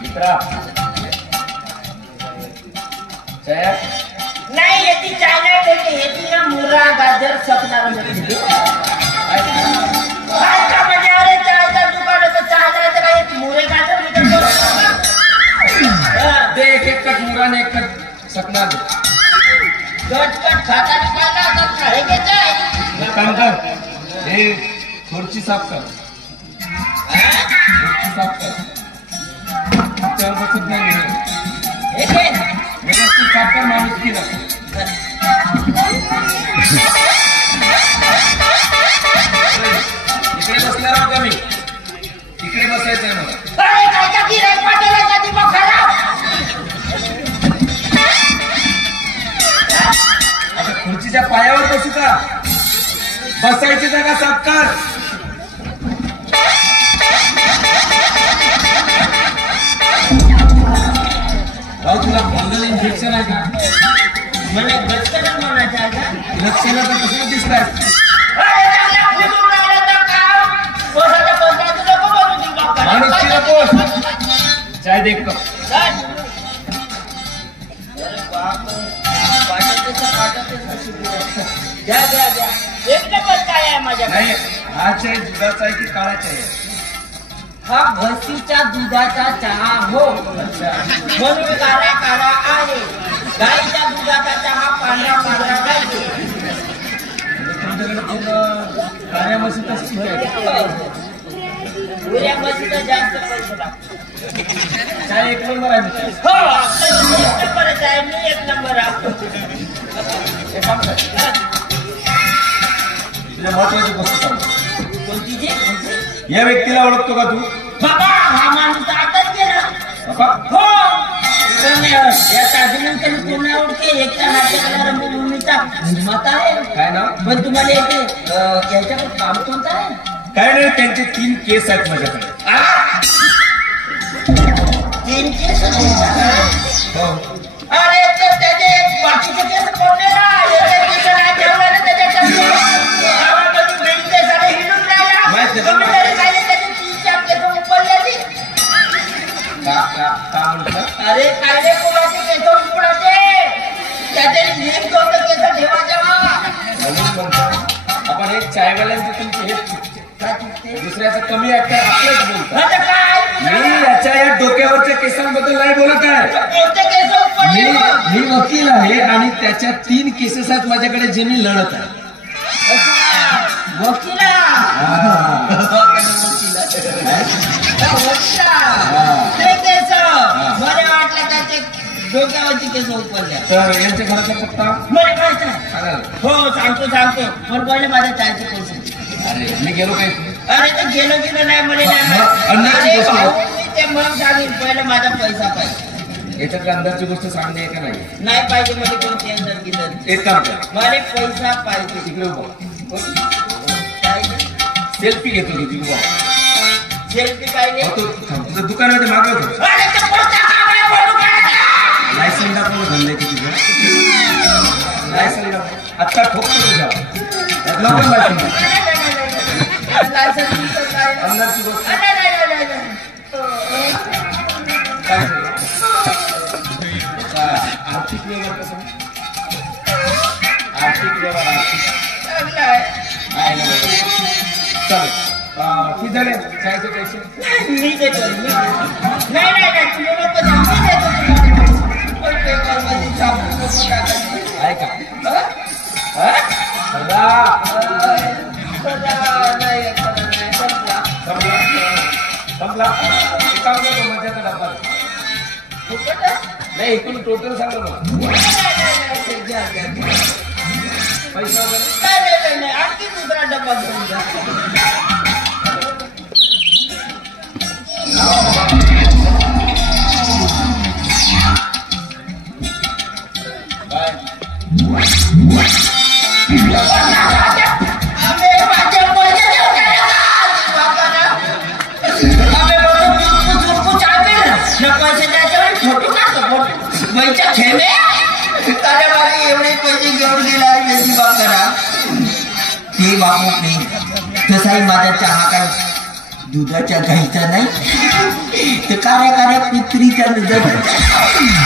मित्रा नाही याची चाय नाही भेटते, याची ना मुरा गाजर सपनार मिळते. काय म्हणजे अरे चायचा दुकान होतं, चहा द्यायचं काय मुरे गाजर मिळतो. ते एक कट मुरा ने एक कट सपना दे. कट खाता खायला आता काय घ्यायचं. एक काम कर, हे खुर्ची साफ कर. खुर्ची साफ कर. त्यावर बसत नाही व्यवस्थित साफ कर. माणूस की ना इकडे बसणार आहोत आम्ही. इकडे बसायचंय मला. आता खुर्चीच्या पायावर बसू का? बसायची जागा साफ कर. राव तुला फंगल इन्फेक्शन आहे का? मला बचकन म्हणायचं आहे का? लक्षणं तर कसं दिसतात. माणूस की नको. चाय दे कप. एक नंबर काय आहे माझ्या? नाही हा चाय दुधाचा आहे की काळा चाय आहे? हा म्हशीच्या दुधाचा चहा हो, म्हणून काळा काळा आहे. गाईच्या दुधाचा चहा पांढरा पांढरा पाहिजे. तुमच्याकडे पूर्ण काळ्या म्हशीचाच पीक आहे. पुऱ्या म्हशीचा जास्त पैसे लागतो. चाय एक नंबर आहे मित्र. हो एक नंबरच आहे. मी एक नंबर आहे. हे काम कर. तुला महत्वाची गोष्ट सांग. कोणती जी? या व्यक्तीला ओळखतो का तू? बाबा हा माणूस आताच गेला. बाबा हो या ताजनंतर पूर्ण आवडते. एकटा नाट्यकला रंगभूमीचा निर्माता आहे. काय ना? पण तुम्हाला येते याच्याकडे काम कोणतं आहे? काय नाही, त्यांचे 3 केस आहेत माझ्याकडे. 3 केस? हो. अरे तर त्याचे बाकीचे केस कोणते ना? एवढे केस नाही ठेवले ना त्याच्याकडे. गावामध्ये बिन केसाने हिंडून राहिला. माहिती आहे. कमी तरी राहिले त्याचे 3-4 केस उपडलेली. का म्हणतात? अरे कायले कोणाचे केस उपडते? त्याचे नीट दोन केस ठेवायचे बा. म्हणून म्हणतो आपण एक चायवाल्यांचे तुमचे हे चुकते. काय चुकते? दुसऱ्याचं कमी ऐकता आपलंच बोलतो. आता काय? मी याच्या या डोक्यावरच्या केसांबद्दल नाही बोलत आहे. कोणते केस उपडले बा? मी वकील आहे आणि त्याच्या 3 केसेस आहेत माझ्याकडे जे मी लढत आहे. वकिला ते केस मला वाटलं त्याचे डोक्यावरची केस उपडल्या. तर यांच्या घराचा पत्ता मला कळतं. सांगा. हो सांगतो पण पहिले माझ्या चायचे पैसे. अरे मी गेलो काय? अरे तर गेलो नाही म्हणे अंदाजची नाही. गोष्ट आहे. मी ते मग सांगेन पहिले माझा पैसा पाहिजे. याच्यातल्या अंदाजची गोष्ट सांगणे का नाही? नाही पाहिजे म्हणजे कोणती अंदर गिंदर. एक काम कर. मला पैसा पाहिजे. तिकडे उभा. पाहिजे. सेल्फी घेतो की तू? सेल्फी पाहिजे. तुझं दुकानामध्ये मागवतो. अरे ते पैसा काढायला बोलू काय? लायसन दाखवलं धंद्याची तुझं. लायसन दाखव. आत्ता ठोकतो तुझ्या लवकर लायसन. अंदाजची गोष्ट काय आर्थिक व्यवहार कसं? आर्थिक व्यवहार आहे ना? चालेल. किती झाले चायचे पैसे? मी देतो. नाही तुम्ही नको द्या. मी देतो तुम्हाला. आहे का? संपला. एक काम करतो मध्याचा डब्बा नाही. एकूण टोटल सांगा ना. पैसा वगैरे नाही आणखी दुसरा डब्बा घेऊन जा. एवढे पैसे घेऊन गेला बाबा करा ते बाबू नाही. तसाही माझ्या चहा काय दुधाच्या गाईचा नाही तर कार्या कुत्रीच्या दुधाचा